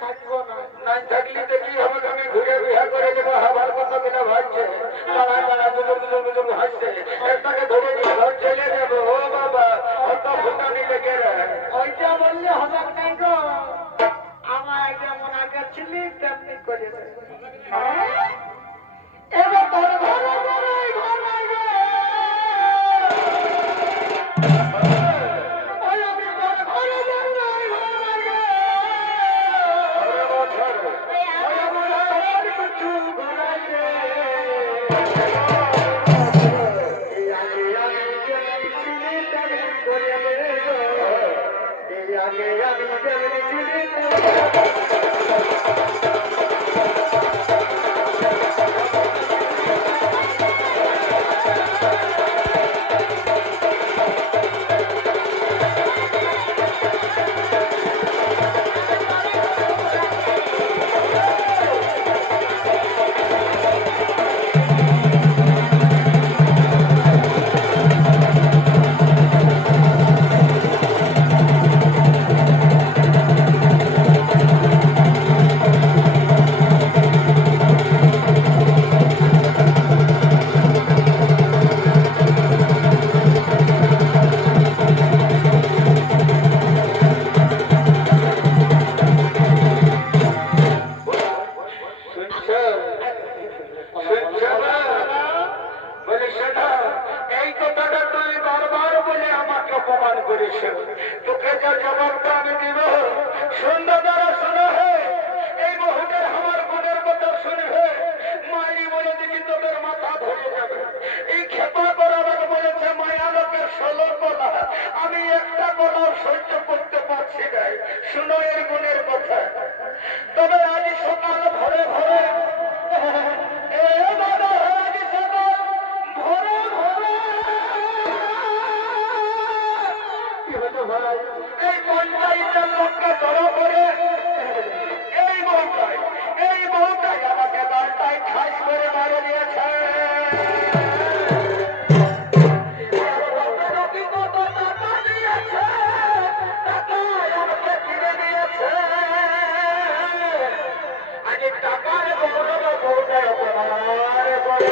থাকবো না। নাই থাকলে তো কি হবে, আমি ঘুরে বিহা করে দেবো। হাবার কথা কিনা ভাবছে, তারা তারা দুজন দুজন দুজন ভাসছে, একটাকে ধরে নিয়ে ঘর চলে যাবো। ও বাবা, অত ফুটানি লেগে রে। ওইটা বললে হবে নাই গো, আমার যেমন আগে ছিলি তেমনি করে দে। এবার তোর ঘরে ঘরে ঘর নাই গো। ওই আমি তোর ঘরে ঘর নাই, ঘর নাই গো। ওই আমার আর কিছু ঘর নাই রে। এই আগে আমি যেমনি ছিলি তেমনি করে দে গো। এই আগে আমি যেমনি ছিলি তোকে যা জবাবটা আমি দিব, সন্ধ্যা দ্বারা শোনা হে। এই বহুদের আমার মনের কথা শুনবে। মায়েরই বলে দেখি তোদের মাথা ধরে যাবে। এই খেপা করাবার বলেছে মায়া লোকের 16 গলা, আমি একটা গলাও সহ্য করতে পারছি না। শুনো এর গুণের কথা। তবে আজ সকাল ভরে ভরে এ দাদা, আজ সকাল ভরে ভরে এই পঞ্চায়েতের লোককে জড়ো করে এই বউটাই আমাকে দলটাই খাস করে মারে দিয়েছে। টাকার বউটাই অপমান করে।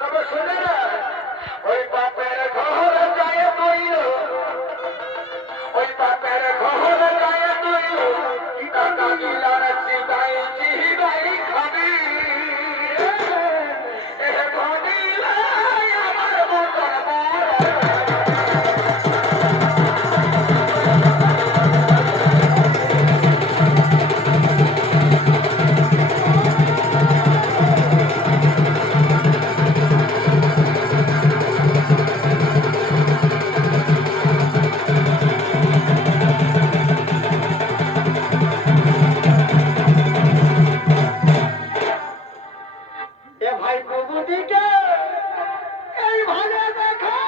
তবে শুনে না, ওই বাপের ঘর যায় তৈল, ওই বাপের ঘর যায় তৈল, টাকা গিলার চিবাই চিবাই খাবি। আমার মতন ভাই প্রভুদিকে এই ভালো দেখা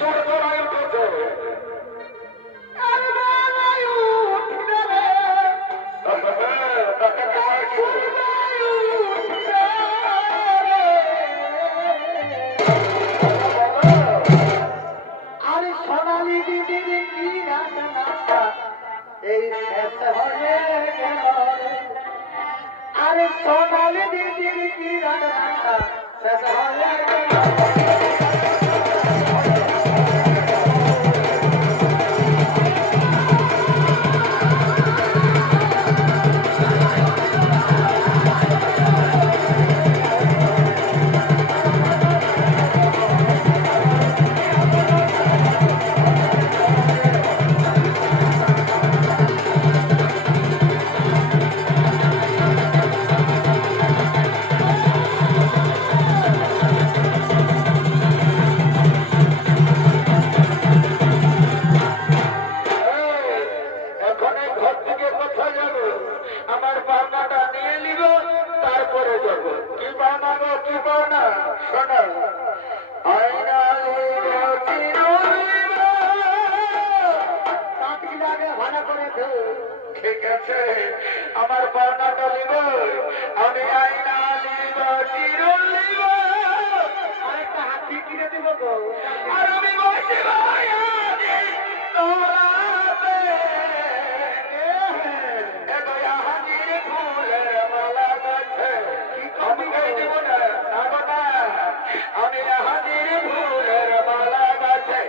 চোর চোরাই উঠেছে। তাকে তোমার কি? আরে সোনালি দিদির কি রান্না এই শেষ হয়ে গেল। আরে সোনালি দিদির কি রান্না শেষ হয়ে গেল। ঠিক আছে আমার পাওনাটা নিব আমি আইনা নিব চিরুল নিব আরেকটা হাতি কিনে দিব গো আর আমি বসে ভাইয়াদি তোরাতে এগো হাজির ফুলের মালা গাছে আমি গাই দিব না না আমি হাজির ফুলের মালা গাছে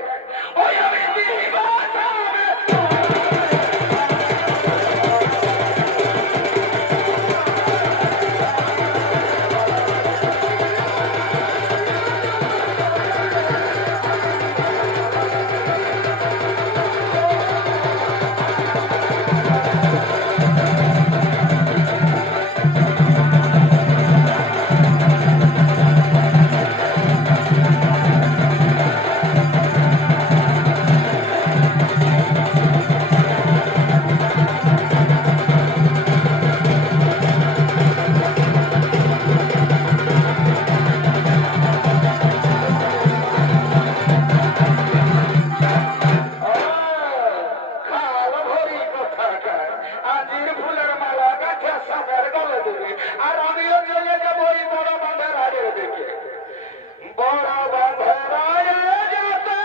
ওই আমি দিব আজির ফুলের মালা গাছে সাদের গলে দেবে আর আমিও চলে যাবো ওই বড় বাঁধের আড়ের দিকে বড় বাঁধের আড়ে যেতে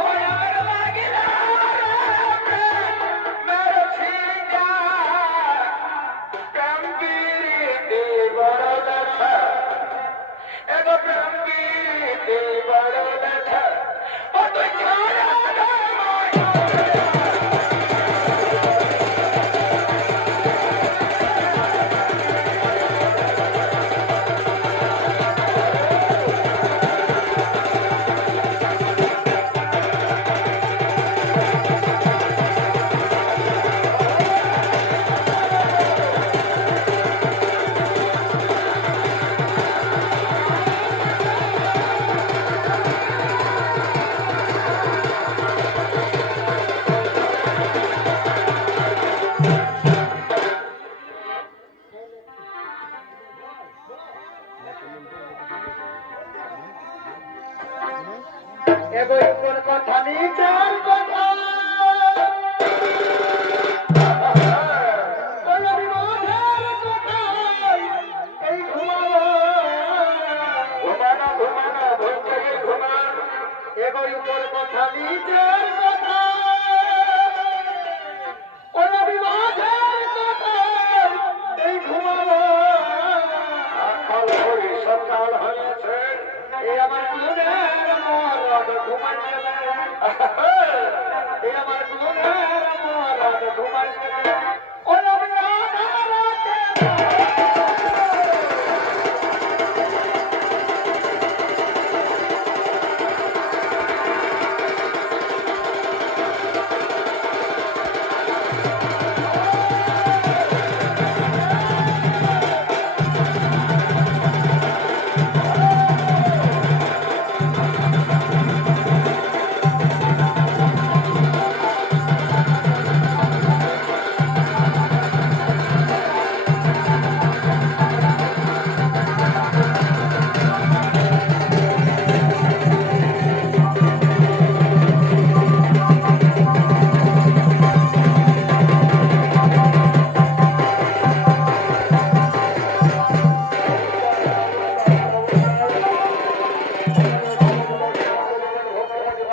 ওই আর লাগিলা মেরেছি যা প্রেমগিরিতে বড় দেখা এগো প্রেমগিরিতে বড় দেখা ও তুই ছাড়া এগো কোন কথা নিচার কথা বলো বিমোধের কথা এই ঘুমানো ঘুমানো ভোগে ঘুমান এগো কোন কথা নিচার কথা বলো বিমোধের কথা এই ঘুমাবো আকাল হয়ে সকাল হয়েছে এই আমার গুণের মরদ ঘুমাচ্ছে এই আমার গুণের মরদ ঘুমাচ্ছে